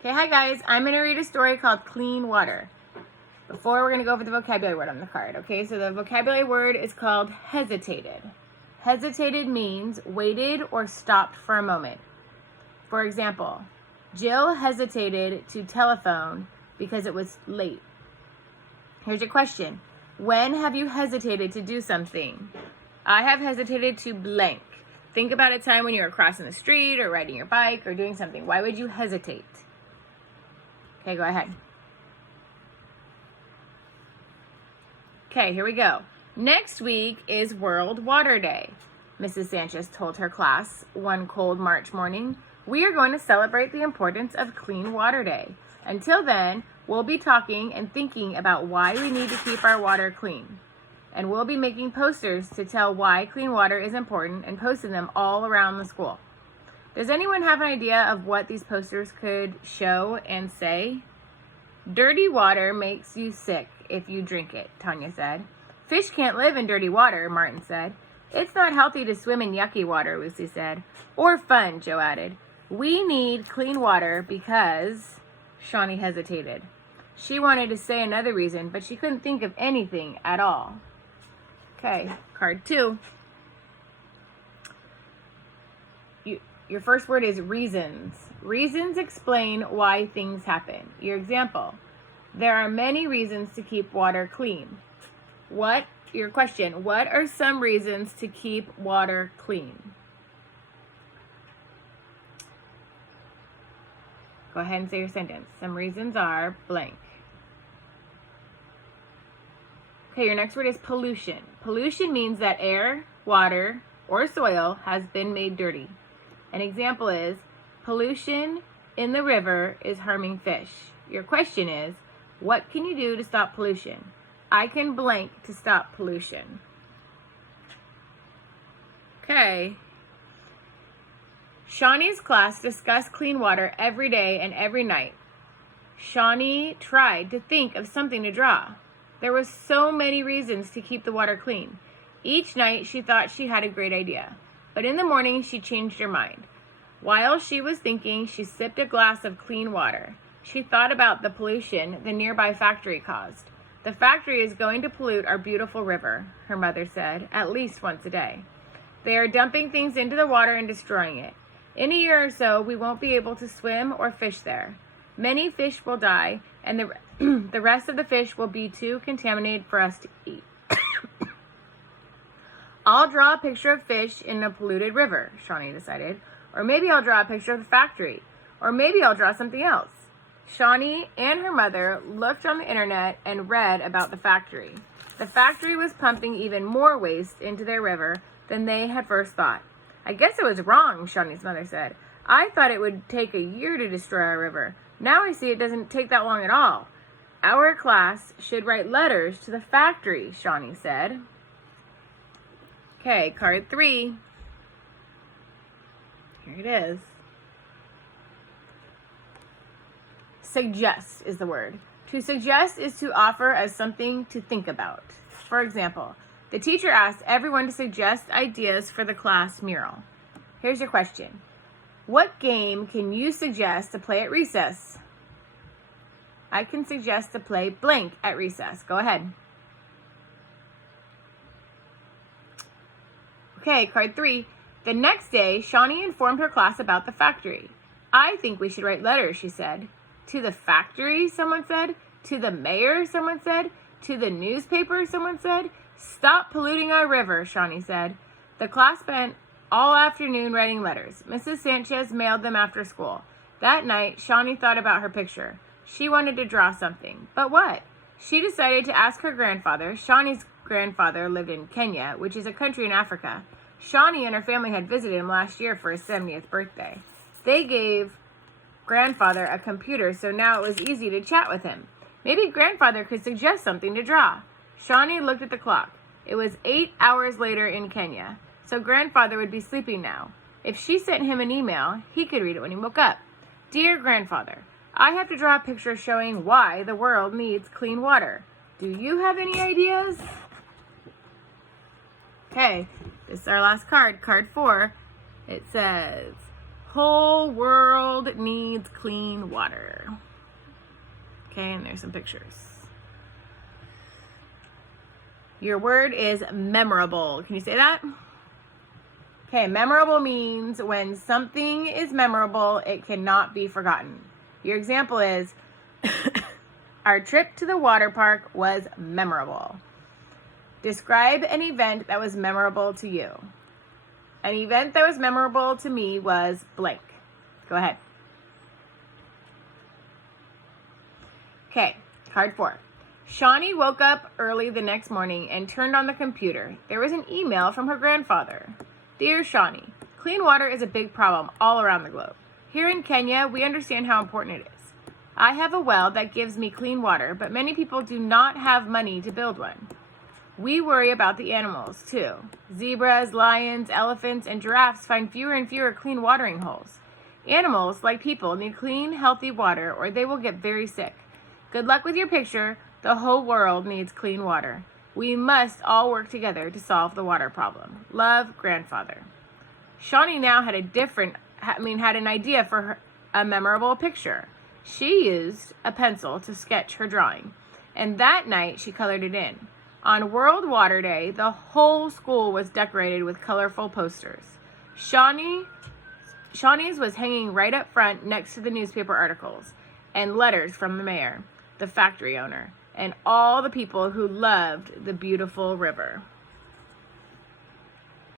Okay, hi guys. I'm going to read a story called Clean Water. Before, we're going to go over the vocabulary word on the card. Okay, so the vocabulary word is called hesitated. Hesitated means waited or stopped for a moment. For example, Jill hesitated to telephone because it was late. Here's your question. When have you hesitated to do something? I have hesitated to blank. Think about a time when you were crossing the street or riding your bike or doing something. Why would you hesitate? Okay, go ahead. Okay, here we go. Next week is World Water Day, Mrs. Sanchez told her class one cold March morning. We are going to celebrate the importance of Clean Water Day. Until then, we'll be talking and thinking about why we need to keep our water clean. And we'll be making posters to tell why clean water is important and posting them all around the school. Does anyone have an idea of what these posters could show and say? Dirty water makes you sick if you drink it, Tanya said. Fish can't live in dirty water, Martin said. It's not healthy to swim in yucky water, Lucy said. Or fun, Joe added. We need clean water because... Shawnee hesitated. She wanted to say another reason, but she couldn't think of anything at all. Okay, card 2. Your first word is reasons. Reasons explain why things happen. Your example, there are many reasons to keep water clean. Your question, what are some reasons to keep water clean? Go ahead and say your sentence. Some reasons are blank. Okay, your next word is pollution. Pollution means that air, water, or soil has been made dirty. An example is, pollution in the river is harming fish. Your question is, what can you do to stop pollution? I can blank to stop pollution. Okay. Shawnee's class discussed clean water every day and every night. Shawnee tried to think of something to draw. There were so many reasons to keep the water clean. Each night she thought she had a great idea. But in the morning, she changed her mind. While she was thinking, she sipped a glass of clean water. She thought about the pollution the nearby factory caused. The factory is going to pollute our beautiful river, her mother said, at least once a day. They are dumping things into the water and destroying it. In a year or so, we won't be able to swim or fish there. Many fish will die, and the rest of the fish will be too contaminated for us to eat. I'll draw a picture of fish in a polluted river, Shawnee decided. Or maybe I'll draw a picture of the factory. Or maybe I'll draw something else. Shawnee and her mother looked on the internet and read about the factory. The factory was pumping even more waste into their river than they had first thought. I guess I was wrong, Shawnee's mother said. I thought it would take a year to destroy our river. Now I see it doesn't take that long at all. Our class should write letters to the factory, Shawnee said. Okay, card 3. Here it is. Suggest is the word. To suggest is to offer as something to think about. For example, the teacher asked everyone to suggest ideas for the class mural. Here's your question. What game can you suggest to play at recess? I can suggest to play blank at recess. Go ahead. Okay, card 3. The next day, Shawnee informed her class about the factory. I think we should write letters, she said. To the factory, someone said. To the mayor, someone said. To the newspaper, someone said. Stop polluting our river, Shawnee said. The class spent all afternoon writing letters. Mrs. Sanchez mailed them after school. That night, Shawnee thought about her picture. She wanted to draw something. But what? She decided to ask her grandfather. Shawnee's grandfather lived in Kenya, which is a country in Africa. Shawnee and her family had visited him last year for his 70th birthday. They gave grandfather a computer, so now it was easy to chat with him. Maybe grandfather could suggest something to draw. Shawnee looked at the clock. It was 8 hours later in Kenya, so grandfather would be sleeping now. If she sent him an email, he could read it when he woke up. Dear grandfather, I have to draw a picture showing why the world needs clean water. Do you have any ideas? Okay, this is our last card, card 4. It says, Whole world needs clean water. Okay, and there's some pictures. Your word is memorable. Can you say that? Okay, memorable means when something is memorable, it cannot be forgotten. Your example is, our trip to the water park was memorable. Describe an event that was memorable to you. An event that was memorable to me was blank. Go ahead. Okay, card 4. Shawnee woke up early the next morning and turned on the computer. There was an email from her grandfather. Dear Shawnee, clean water is a big problem all around the globe. Here in Kenya, we understand how important it is. I have a well that gives me clean water, but many people do not have money to build one. We worry about the animals, too. Zebras, lions, elephants, and giraffes find fewer and fewer clean watering holes. Animals, like people, need clean, healthy water or they will get very sick. Good luck with your picture. The whole world needs clean water. We must all work together to solve the water problem. Love, Grandfather. Shawnee now had an idea for a memorable picture. She used a pencil to sketch her drawing, and that night she colored it in. On World Water Day, the whole school was decorated with colorful posters. Shawnee's was hanging right up front next to the newspaper articles and letters from the mayor, the factory owner, and all the people who loved the beautiful river.